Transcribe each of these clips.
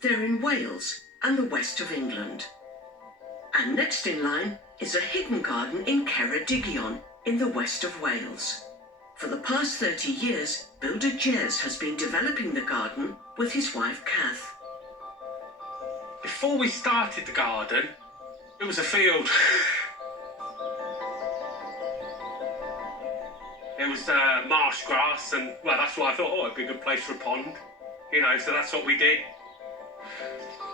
They're in Wales and the west of England. And next in line is a hidden garden in Ceredigion in the west of Wales. For the past 30 years, builder Jez has been developing the garden with his wife Kath. Before we started the garden, it was a field. It was marsh grass, and well, that's why I thought, oh, it'd be a good place for a pond. You know, so that's what we did.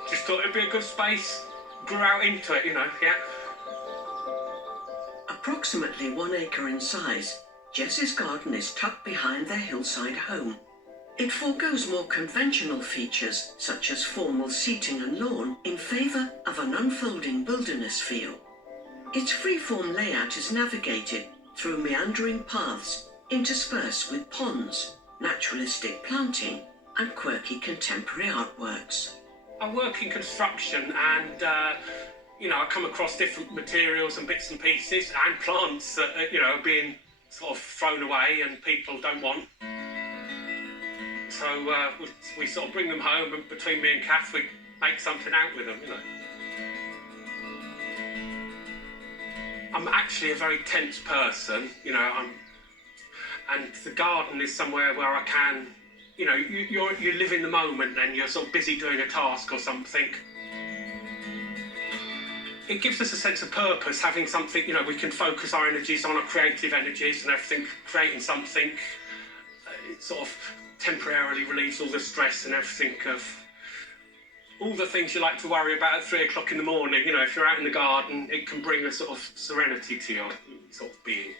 Just thought it'd be a good space. Grew out into it, you know, yeah. Approximately 1 acre in size, Jez's garden is tucked behind their hillside home. It forgoes more conventional features such as formal seating and lawn in favour of an unfolding wilderness feel. Its freeform layout is navigated through meandering paths interspersed with ponds, naturalistic planting and quirky contemporary artworks. I work in construction and, you know, I come across different materials and bits and pieces and plants that, you know, are being sort of thrown away and people don't want. So we sort of bring them home, and between me and Kath, we make something out with them, you know. I'm actually a very tense person, you know, and the garden is somewhere where I can, you know, you live in the moment and you're sort of busy doing a task or something. It gives us a sense of purpose, having something, you know, we can focus our energies on, our creative energies and everything, creating something. It sort of temporarily relieves all the stress and everything of all the things you like to worry about at 3 o'clock in the morning. You know, if you're out in the garden, it can bring a sort of serenity to your sort of being.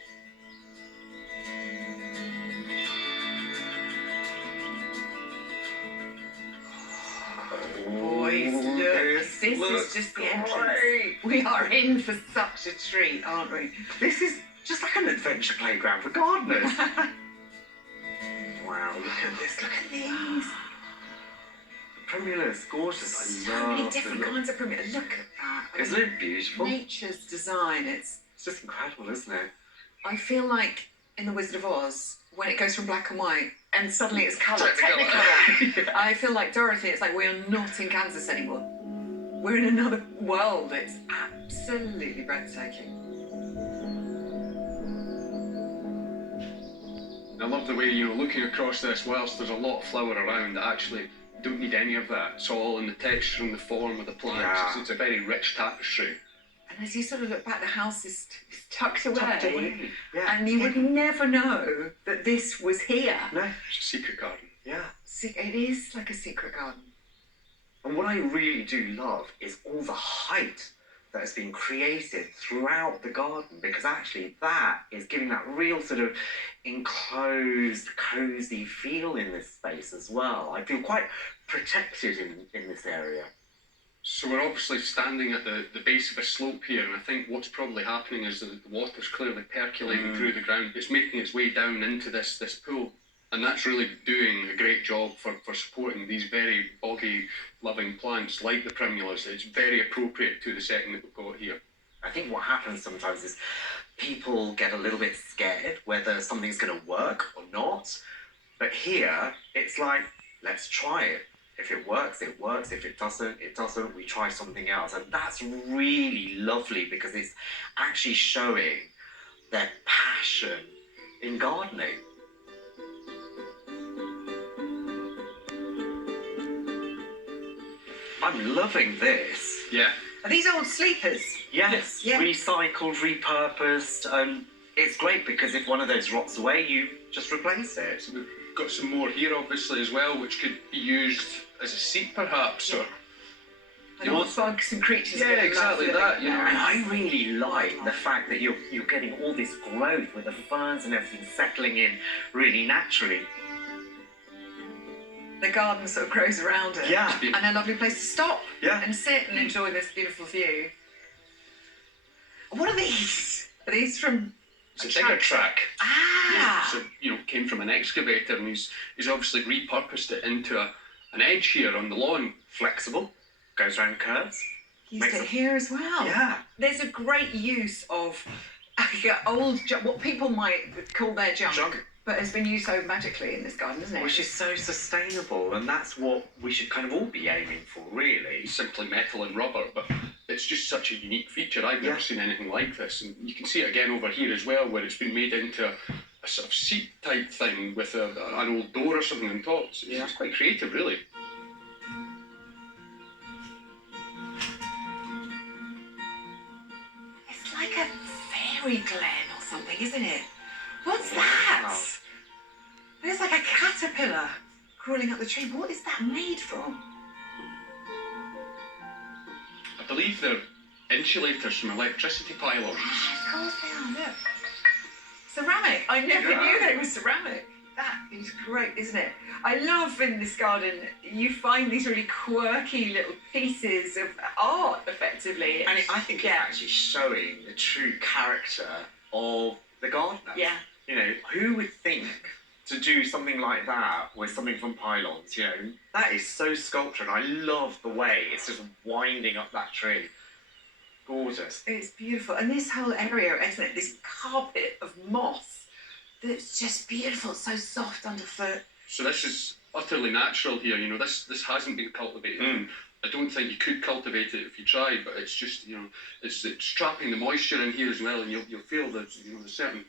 Boys, look, this is just the entrance. We are in for such a treat, aren't we? This is just like an adventure playground for gardeners. Wow, look at this, look at these. The Primulus, gorgeous. So many different kinds of Primulus. Look at that. I Isn't mean, it beautiful? Nature's design, it's just incredible, isn't it? I feel like in The Wizard of Oz, when it goes from black and white and suddenly it's colour, Technicolor. Technicolor. I feel like Dorothy, it's like we are not in Kansas anymore. We're in another world. It's absolutely breathtaking. I love the way, you know, looking across this, whilst there's a lot of flower around, I actually don't need any of that. It's all in the texture and the form of the plants. Yeah. It's a very rich tapestry. And as you sort of look back, the house is tucked away. Tucked away. Yeah. And you would never know that this was here. No. It's a secret garden. Yeah. It is like a secret garden. And what I really do love is all the height that has been created throughout the garden, because actually that is giving that real sort of enclosed, cosy feel in this space as well. I feel quite protected in this area. So we're obviously standing at the base of a slope here, and I think what's probably happening is that the water's clearly percolating through the ground. It's making its way down into this pool, and that's really doing a great job for supporting these very boggy loving plants like the Primulus. It's very appropriate to the setting that we've got here. I think what happens sometimes is people get a little bit scared whether something's going to work or not. But here, it's like, let's try it. If it works, it works. If it doesn't, it doesn't. We try something else. And that's really lovely because it's actually showing their passion in gardening. I'm loving this. Yeah. Are these old sleepers? Yes, Yeah. recycled, repurposed, and it's great because if one of those rots away, you just replace it. So we've got some more here, obviously, as well, which could be used as a seat, perhaps, or... And all the bugs and creatures. Yeah, get exactly lovely. that, you know. And I really like the fact that you're getting all this growth with the ferns and everything settling in really naturally. The garden sort of grows around it. Yeah. And a lovely place to stop Yeah. and sit and enjoy this beautiful view. What are these? Are these from... It's a digger track. Ah! So, you know, came from an excavator, and he's obviously repurposed it into an edge here on the lawn. Flexible, goes around curves. Used Makes it it- here as well. Yeah. There's a great use of old, what people might call their junk. but has been used so magically in this garden, isn't it? Which is so sustainable, and that's what we should kind of all be aiming for, really. Simply metal and rubber, but it's just such a unique feature. I've never seen anything like this, and you can see it again over here as well, where it's been made into a sort of seat type thing with an old door or something on top. It's quite creative, really. It's like a fairy glen or something, isn't it? What's that? There's like a caterpillar crawling up the tree. What is that made from? I believe they're insulators from electricity pylons. Of course they are, look. Ceramic. I never knew they were ceramic. That is great, isn't it? I love in this garden, you find these really quirky little pieces of art, effectively. And I think it's actually showing the true character of the gardener. Yeah. You know, who would think to do something like that with something from pylons, you know? That is so sculptured. I love the way it's just winding up that tree. Gorgeous. It's beautiful. And this whole area, isn't it? This carpet of moss that's just beautiful. It's so soft underfoot. So this is utterly natural here, you know, this hasn't been cultivated. I don't think you could cultivate it if you tried, but it's just, you know, it's trapping the moisture in here as well, and you'll feel there's, you know, a certain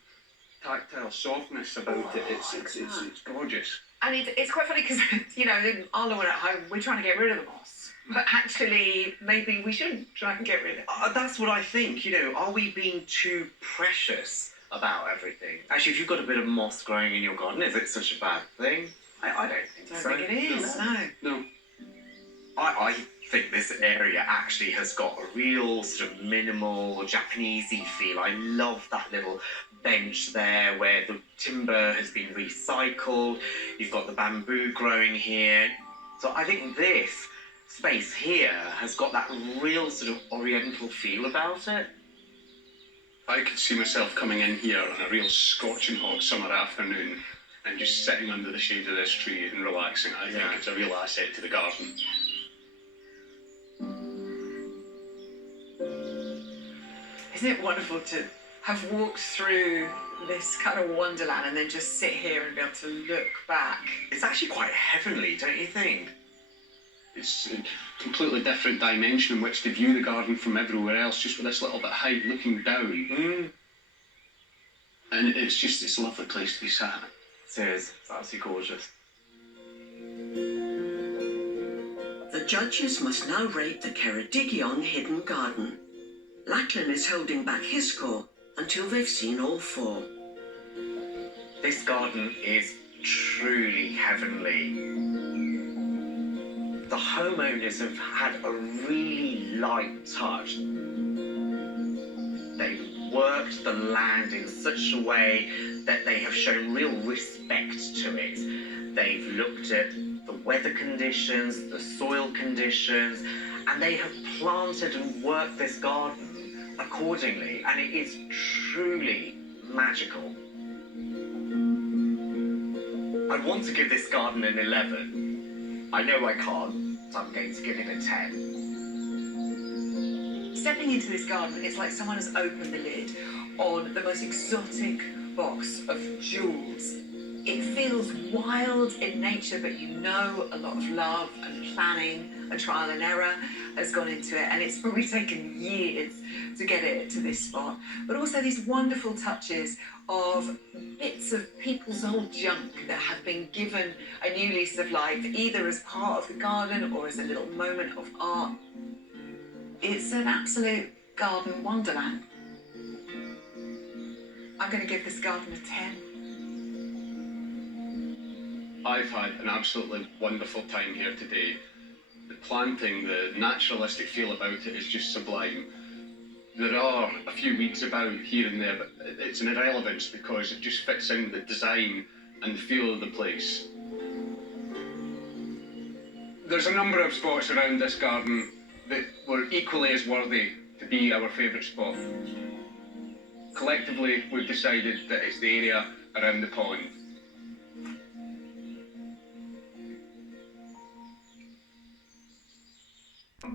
tactile softness about it. It's gorgeous. And it's quite funny because, you know, in our lawn at home, we're trying to get rid of the moss. But actually, maybe we shouldn't try and get rid of it. That's what I think, you know, are we being too precious about everything? Actually, if you've got a bit of moss growing in your garden, is it such a bad thing? I don't think so. I don't think it is, no. I think this area actually has got a real sort of minimal Japanesey feel. I love that little bench there where the timber has been recycled. You've got the bamboo growing here. So I think this space here has got that real sort of oriental feel about it. I could see myself coming in here on a real scorching hot summer afternoon and just sitting under the shade of this tree and relaxing. I think it's a real asset to the garden. Isn't it wonderful to have walked through this kind of wonderland and then just sit here and be able to look back? It's actually quite heavenly, don't you think? It's a completely different dimension in which to view the garden from everywhere else, just with this little bit height looking down. And it's a lovely place to be sat. It is. It's absolutely gorgeous. The judges must now rate the Ceredigion hidden garden. Lachlan is holding back his score until they've seen all four. This garden is truly heavenly. The homeowners have had a really light touch. They've worked the land in such a way that they have shown real respect to it. They've looked at the weather conditions, the soil conditions, and they have planted and worked this garden accordingly, and it is truly magical. I want to give this garden an 11. I know I can't, so I'm going to give it a 10. Stepping into this garden, it's like someone has opened the lid on the most exotic box of jewels. It feels wild in nature, but you know a lot of love and planning and trial and error has gone into it, and it's probably taken years to get it to this spot. But also these wonderful touches of bits of people's old junk that have been given a new lease of life, either as part of the garden or as a little moment of art. It's an absolute garden wonderland. I'm going to give this garden a 10. I've had an absolutely wonderful time here today. The planting, the naturalistic feel about it is just sublime. There are a few weeds about here and there, but it's an irrelevance because it just fits in with the design and the feel of the place. There's a number of spots around this garden that were equally as worthy to be our favourite spot. Collectively, we've decided that it's the area around the pond.